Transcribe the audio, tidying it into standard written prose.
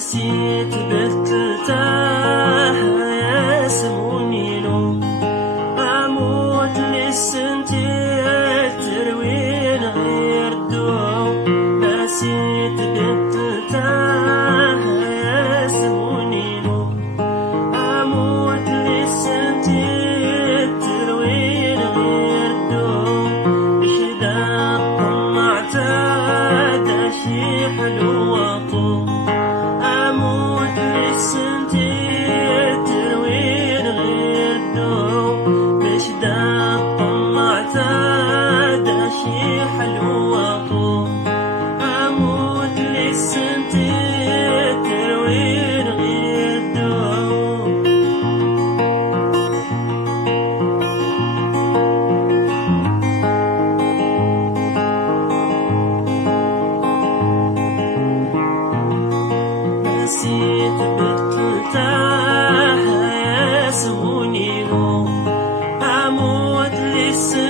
نسيت بترتاح ياسموني لو أموت للسنتي تروين غير دو. نسيت بترتاح ياسموني لو أموت للسنتي تروين غير دو. بشدة طمعت ده شي حلو وطو. أموت للسنتي تروين غير دو. بشدة طمعت ده شي حلو وطو. أموت للسنتي تروين غير دو. نسيت بترتاح ياسموني لو أموت للسنتي